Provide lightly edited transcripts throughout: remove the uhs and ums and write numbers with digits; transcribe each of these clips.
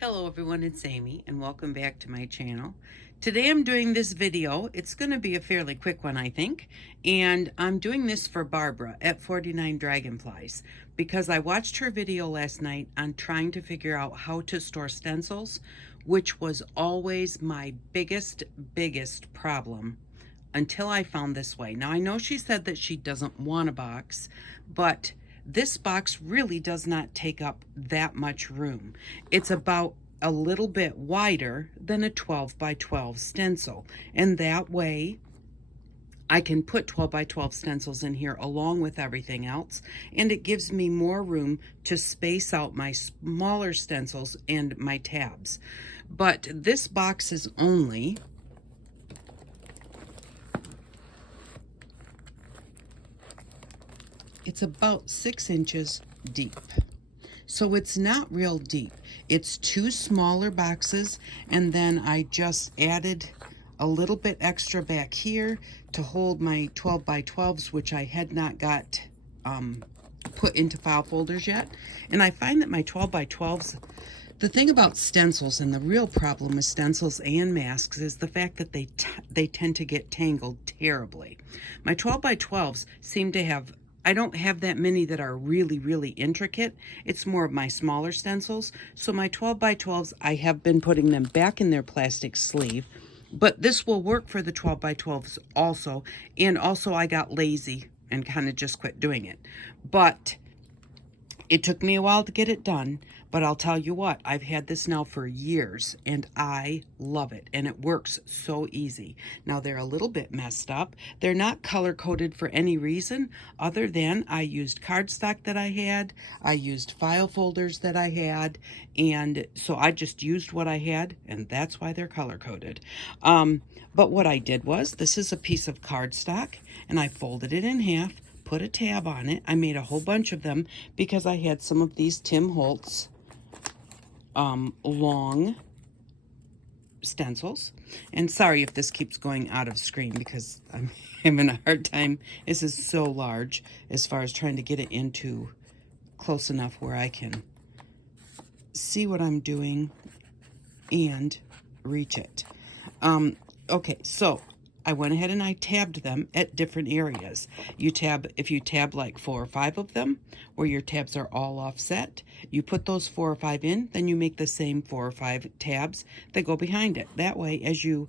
Hello everyone, it's Amy and welcome back to my channel. Today I'm doing this video. It's going to be a fairly quick one, I think, and I'm doing this for Barbara at 49 Dragonflies because I watched her video last night on trying to figure out how to store stencils, which was always my biggest problem until I found this way. Now I know she said that she doesn't want a box, but this box really does not take up that much room. It's about a little bit wider than a 12 by 12 stencil, and that way I can put 12 by 12 stencils in here along with everything else, and it gives me more room to space out my smaller stencils and my tabs. But this box is only it's about 6 inches deep. So it's not real deep. It's two smaller boxes, and then I just added a little bit extra back here to hold my 12 by 12s, which I had not got put into file folders yet. And I find that my 12 by 12s, the thing about stencils, and the real problem with stencils and masks, is the fact that they tend to get tangled terribly. My 12 by 12s seem to have, I don't have that many that are really intricate. It's more of my smaller stencils. So my 12 by 12s, I have been putting them back in their plastic sleeve, but this will work for the 12 by 12s also. And also I got lazy and kind of just quit doing it. But it took me a while to get it done, but I'll tell you what, I've had this now for years and I love it, and it works so easy. Now they're a little bit messed up. They're not color coded for any reason other than I used cardstock that I had, I used file folders that I had, and so I just used what I had, and that's why they're color coded. But what I did was, this is a piece of cardstock and I folded it in half, put a tab on it. I made a whole bunch of them because I had some of these Tim Holtz long stencils. And sorry if this keeps going out of screen because I'm having a hard time. This is so large as far as trying to get it into close enough where I can see what I'm doing and reach it. Okay, so I went ahead and I tabbed them at different areas. If you tab like 4 or 5 of them, where your tabs are all offset, you put those 4 or 5 in, then you make the same 4 or 5 tabs that go behind it. That way, as you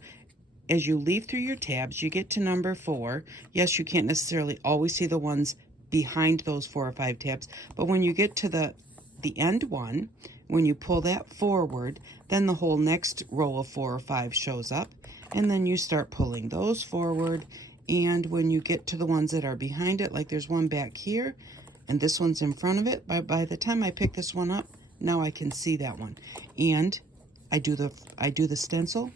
leave through your tabs, you get to number 4. Yes, you can't necessarily always see the ones behind those 4 or 5 tabs, but when you get to the end one, when you pull that forward, then the whole next row of 4 or 5 shows up. And then you start pulling those forward, and when you get to the ones that are behind it, like there's one back here and this one's in front of it, by the time I pick this one up, now I can see that one. And I do the stencil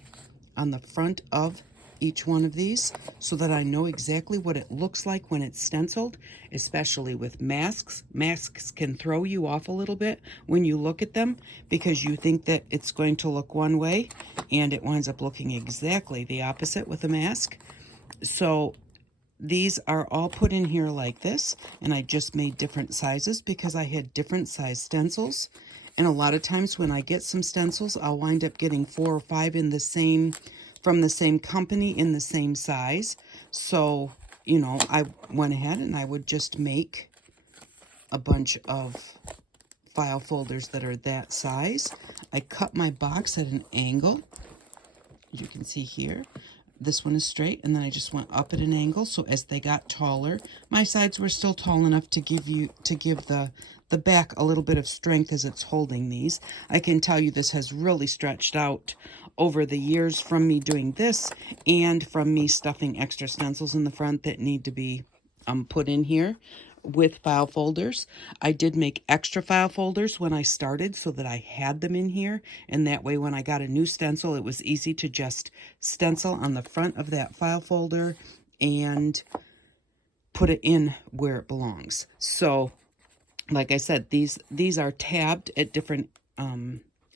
on the front of each one of these so that I know exactly what it looks like when it's stenciled, especially with masks. Masks can throw you off a little bit when you look at them because you think that it's going to look one way and it winds up looking exactly the opposite with a mask. So these are all put in here like this, and I just made different sizes because I had different size stencils. And a lot of times when I get some stencils, I'll wind up getting 4 or 5 in the same, from the same company in the same size. So, you know, I went ahead and I would just make a bunch of file folders that are that size. I cut my box at an angle, as you can see here. This one is straight, and then I just went up at an angle, so as they got taller, my sides were still tall enough to give the back a little bit of strength as it's holding these. I can tell you this has really stretched out over the years from me doing this and from me stuffing extra stencils in the front that need to be put in here with file folders. I did make extra file folders when I started so that I had them in here, and that way when I got a new stencil, it was easy to just stencil on the front of that file folder and put it in where it belongs. So like I said, these are tabbed at different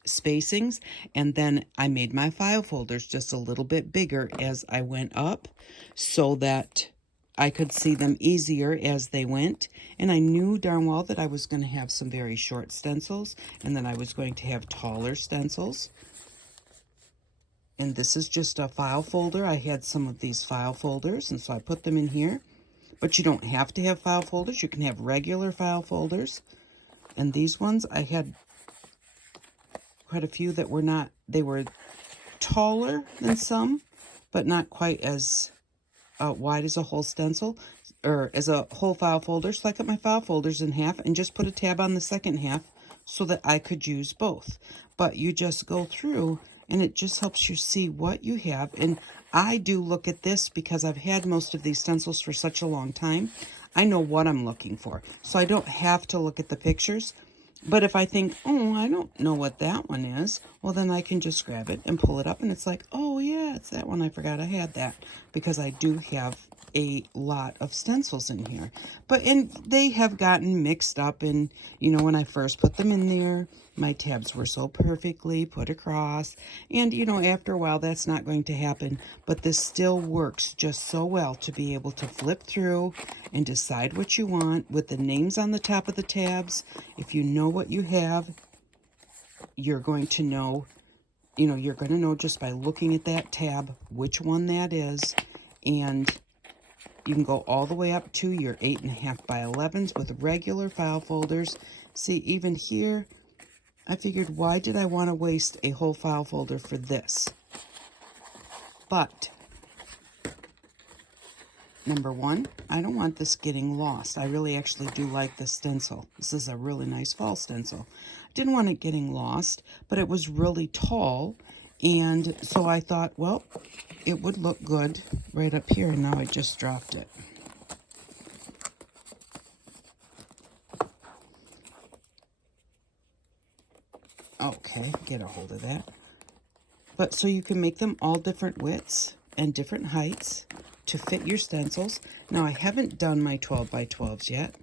spacings, and then I made my file folders just a little bit bigger as I went up so that I could see them easier as they went. And I knew darn well that I was going to have some very short stencils, and then I was going to have taller stencils. And this is just a file folder. I had some of these file folders, and so I put them in here. But you don't have to have file folders. You can have regular file folders. And these ones, I had quite a few that were not, they were taller than some, but not quite as wide as a whole stencil, or as a whole file folder. So I cut my file folders in half and just put a tab on the second half so that I could use both. But you just go through and it just helps you see what you have. And I do look at this because I've had most of these stencils for such a long time. I know what I'm looking for. So I don't have to look at the pictures. But if I think, oh, I don't know what that one is, well, then I can just grab it and pull it up. And it's like, oh, yeah, it's that one. I forgot I had that, because I do have a lot of stencils in here. And they have gotten mixed up. And, you know, when I first put them in there, my tabs were so perfectly put across. And, you know, after a while, that's not going to happen. But this still works just so well to be able to flip through and decide what you want with the names on the top of the tabs. If you know what you have, you're going to know, you know, you're going to know just by looking at that tab which one that is. And you can go all the way up to your 8.5 by 11s with regular file folders. See, even here, I figured, why did I want to waste a whole file folder for this? But, number one, I don't want this getting lost. I really actually do like this stencil. This is a really nice fall stencil. I didn't want it getting lost, but it was really tall. And so I thought, well, it would look good right up here. And now I just dropped it. Okay, get a hold of that. But so you can make them all different widths and different heights to fit your stencils. Now, I haven't done my 12 by 12s yet.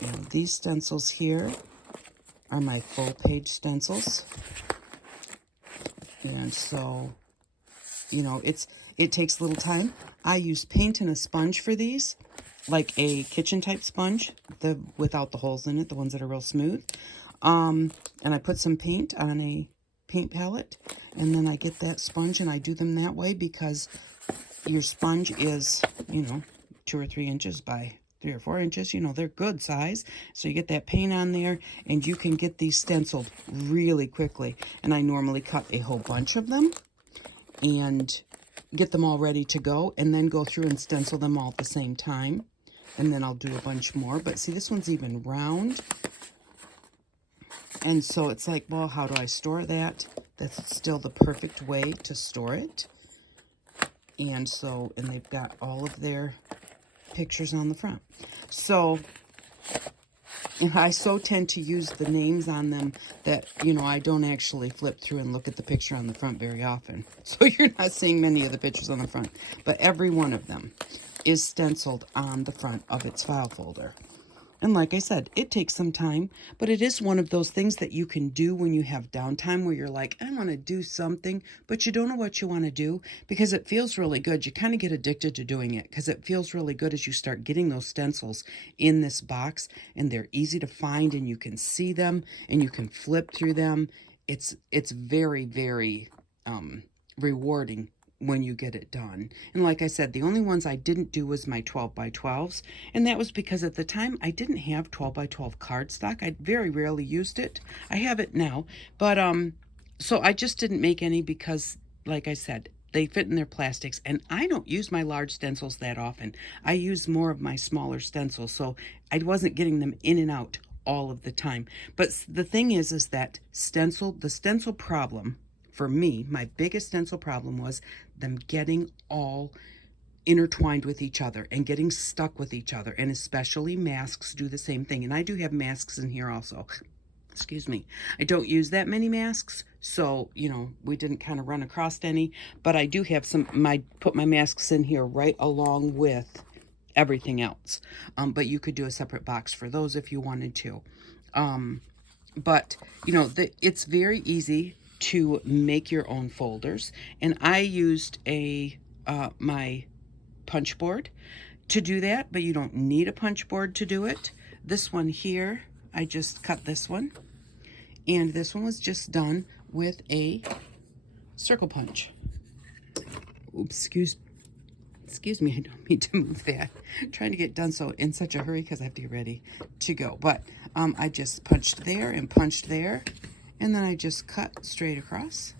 You know, these stencils here are my full page stencils. And so, you know, it takes a little time. I use paint and a sponge for these, like a kitchen type sponge, without the holes in it, the ones that are real smooth. And I put some paint on a paint palette, and then I get that sponge and I do them that way, because your sponge is, you know, 2 or 3 inches by 3 or 4 inches. You know, they're good size. So you get that paint on there and you can get these stenciled really quickly. And I normally cut a whole bunch of them and get them all ready to go, and then go through and stencil them all at the same time. And then I'll do a bunch more. But see, this one's even round. And so it's like, well, how do I store that? That's still the perfect way to store it. And so, and they've got all of their pictures on the front. So, and I so tend to use the names on them that, you know, I don't actually flip through and look at the picture on the front very often. So you're not seeing many of the pictures on the front. But every one of them is stenciled on the front of its file folder. And like I said, it takes some time, but it is one of those things that you can do when you have downtime, where you're like, I want to do something, but you don't know what you want to do, because it feels really good. You kind of get addicted to doing it because it feels really good as you start getting those stencils in this box, and they're easy to find, and you can see them and you can flip through them. It's very, very rewarding when you get it done. And like I said, the only ones I didn't do was my 12 by 12s, and that was because at the time I didn't have 12 by 12 cardstock. I very rarely used it. I have it now, but so I just didn't make any because, like I said, they fit in their plastics, and I don't use my large stencils that often. I use more of my smaller stencils, so I wasn't getting them in and out all of the time. But the thing is that the stencil problem for me, my biggest stencil problem was them getting all intertwined with each other and getting stuck with each other. And especially masks do the same thing. And I do have masks in here also. Excuse me. I don't use that many masks, so, you know, we didn't kind of run across any. But I do have put my masks in here right along with everything else. But you could do a separate box for those if you wanted to. But, you know, it's very easy to make your own folders, and I used my punch board to do that, but you don't need a punch board to do it. This one here, I just cut this one, and this one was just done with a circle punch. Oops, excuse me, I don't mean to move that. I'm trying to get done so in such a hurry because I have to get ready to go. But I just punched there and punched there, and then I just cut straight across,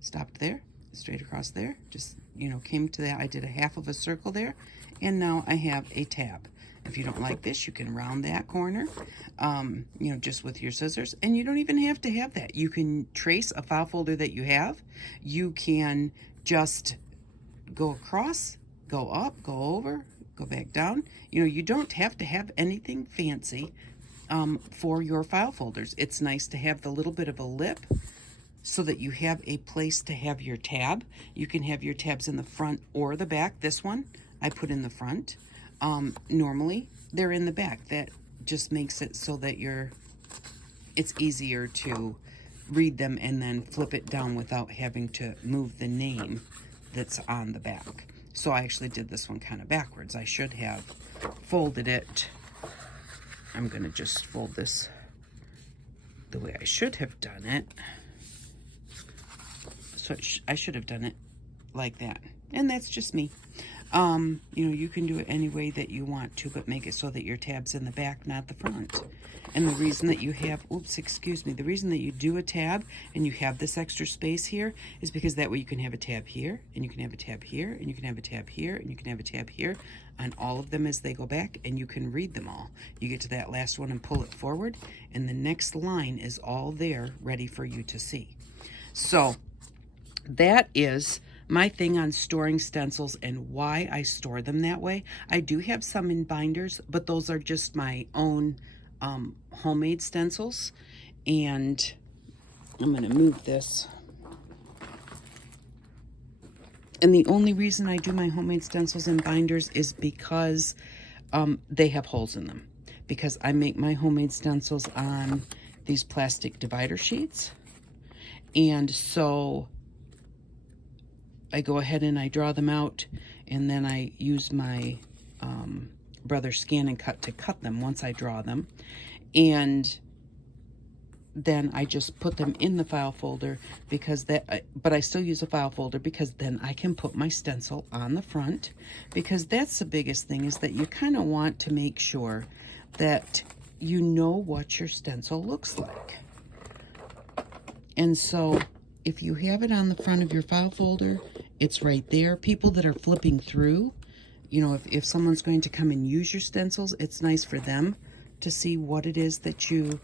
stopped there, straight across there, just, you know, came to that. I did a half of a circle there, and now I have a tab. If you don't like this, you can round that corner, you know, just with your scissors. And you don't even have to have that. You can trace a file folder that you have. You can just go across, go up, go over, go back down. You know, you don't have to have anything fancy for your file folders. It's nice to have the little bit of a lip so that you have a place to have your tab. You can have your tabs in the front or the back. This one I put in the front. Normally they're in the back. That just makes it so that it's easier to read them and then flip it down without having to move the name that's on the back. So I actually did this one kind of backwards. I should have folded it. I'm gonna just fold this the way I should have done it. So I should have done it like that. And that's just me. You know, you can do it any way that you want to, but make it so that your tab's in the back, not the front. And the reason that you have, oops, excuse me, the reason that you do a tab and you have this extra space here is because that way you can have a tab here, and you can have a tab here, and you can have a tab here, and you can have a tab here on all of them as they go back, and you can read them all. You get to that last one and pull it forward, and the next line is all there ready for you to see. So that is my thing on storing stencils and why I store them that way. I do have some in binders, but those are just my own homemade stencils. And I'm going to move this. And the only reason I do my homemade stencils in binders is because they have holes in them. Because I make my homemade stencils on these plastic divider sheets. And so I go ahead and I draw them out, and then I use my Brother Scan and Cut to cut them once I draw them. And then I just put them in the file folder because but I still use a file folder because then I can put my stencil on the front, because that's the biggest thing, is that you kind of want to make sure that you know what your stencil looks like. And so if you have it on the front of your file folder, it's right there. People that are flipping through, you know, if someone's going to come and use your stencils, it's nice for them to see what it is that you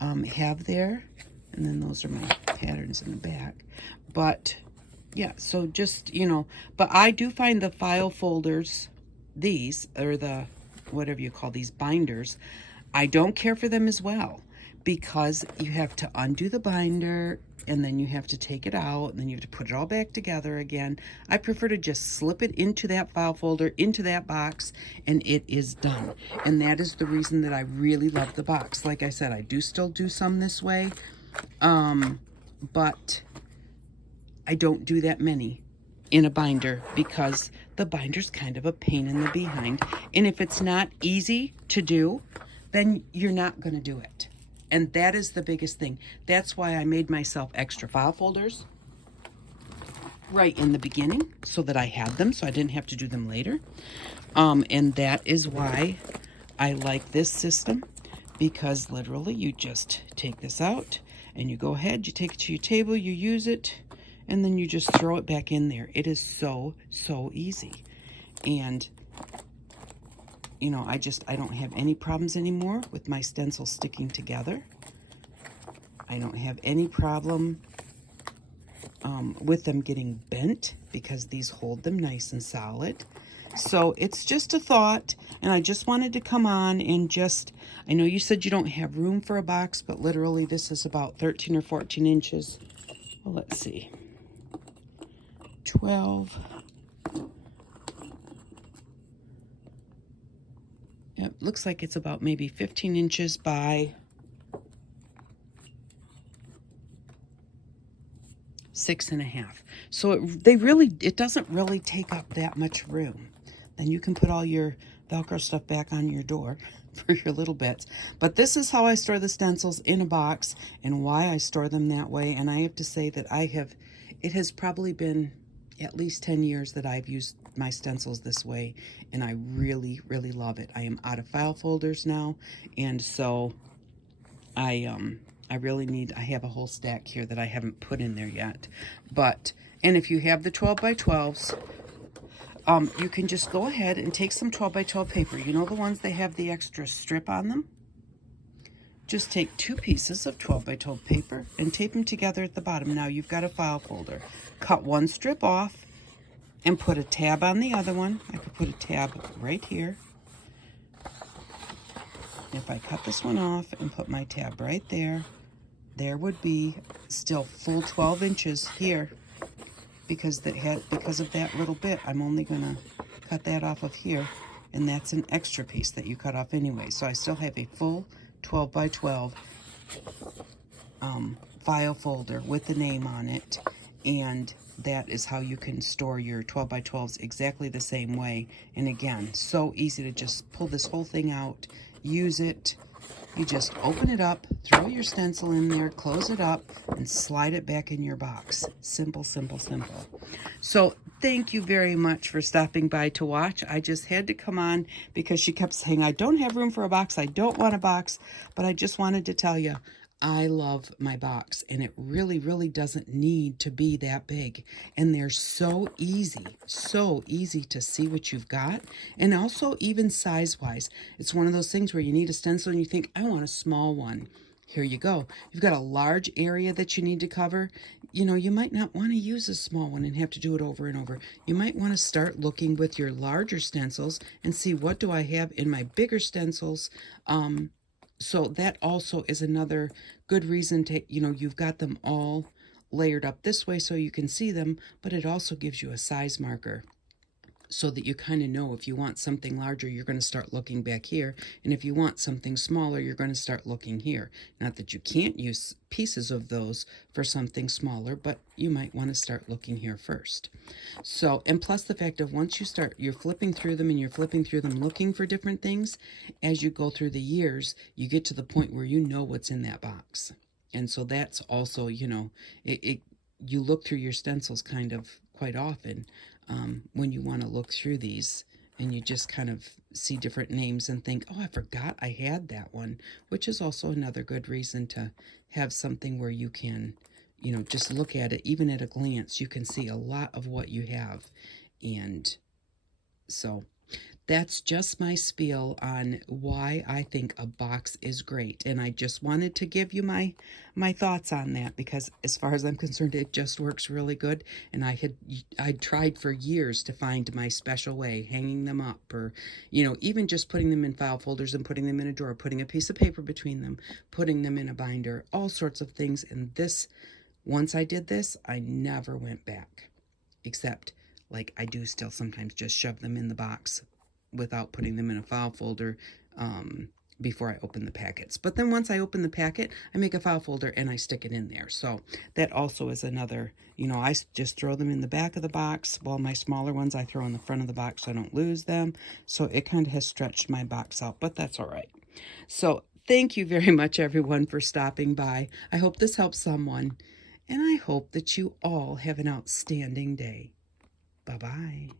have there. And then those are my patterns in the back. But yeah, so just, you know, but I do find the file folders, these, or the, whatever you call these, binders, I don't care for them as well, because you have to undo the binder, and then you have to take it out, and then you have to put it all back together again. I prefer to just slip it into that file folder, into that box, and it is done. And that is the reason that I really love the box. Like I said, I do still do some this way, but I don't do that many in a binder because the binder's kind of a pain in the behind. And if it's not easy to do, then you're not going to do it. And that is the biggest thing. That's why I made myself extra file folders right in the beginning so that I had them, so I didn't have to do them later. And that is why I like this system, because literally you just take this out and you go ahead, you take it to your table, you use it, and then you just throw it back in there. It is so, so easy. And you know, I don't have any problems anymore with my stencils sticking together. I don't have any problem with them getting bent because these hold them nice and solid. So it's just a thought, and I just wanted to come on and just, I know you said you don't have room for a box, but literally this is about 13 or 14 inches. Well, let's see. 12. It looks like it's about maybe 15 inches by 6.5. So it doesn't really take up that much room. then you can put all your Velcro stuff back on your door for your little bits. But this is how I store the stencils, in a box, and why I store them that way. And I have to say that it has probably been at least 10 years that I've used my stencils this way, and I really, really love it. I am out of file folders now, and so I have a whole stack here that I haven't put in there yet. And if you have the 12 by 12s, you can just go ahead and take some 12 by 12 paper. You know, the ones that have the extra strip on them? Just take 2 pieces of 12 by 12 paper and tape them together at the bottom. Now you've got a file folder. Cut one strip off and put a tab on the other one. I could put a tab right here. If I cut this one off and put my tab right there, there would be still full 12 inches here. Because of that little bit, I'm only gonna cut that off of here, and that's an extra piece that you cut off anyway. So I still have a full 12 by 12 file folder with the name on it, and that is how you can store your 12 by 12s exactly the same way. And again, so easy to just pull this whole thing out, use it. You just open it up, throw your stencil in there, close it up, and slide it back in your box. Simple, simple, simple. So thank you very much for stopping by to watch. I just had to come on because she kept saying, I don't have room for a box. I don't want a box. But I just wanted to tell you, I love my box, and it really, really doesn't need to be that big. And they're so easy to see what you've got. And also even size-wise, it's one of those things where you need a stencil and you think, I want a small one. Here you go. You've got a large area that you need to cover. You know, you might not want to use a small one and have to do it over and over. You might want to start looking with your larger stencils and see, what do I have in my bigger stencils? So that also is another good reason to, you know, you've got them all layered up this way so you can see them, but it also gives you a size marker so that you kind of know if you want something larger, you're going to start looking back here. And if you want something smaller, you're going to start looking here. Not that you can't use pieces of those for something smaller, but you might want to start looking here first. So, and plus the fact of once you start, you're flipping through them and you're flipping through them looking for different things, as you go through the years, you get to the point where you know what's in that box. And so that's also, you know, you look through your stencils kind of quite often when you want to look through these, and you just kind of see different names and think, oh, I forgot I had that one, which is also another good reason to have something where you can, you know, just look at it. Even at a glance, you can see a lot of what you have. And so that's just my spiel on why I think a box is great. And I just wanted to give you my thoughts on that, because as far as I'm concerned, it just works really good. And I'd tried for years to find my special way, hanging them up, or, you know, even just putting them in file folders and putting them in a drawer, putting a piece of paper between them, putting them in a binder, all sorts of things. And this, once I did this, I never went back, except like I do still sometimes just shove them in the box without putting them in a file folder before I open the packets. But then once I open the packet, I make a file folder and I stick it in there. So that also is another, you know, I just throw them in the back of the box, while my smaller ones I throw in the front of the box so I don't lose them. So it kind of has stretched my box out, but that's all right. So thank you very much, everyone, for stopping by. I hope this helps someone, and I hope that you all have an outstanding day. Bye-bye.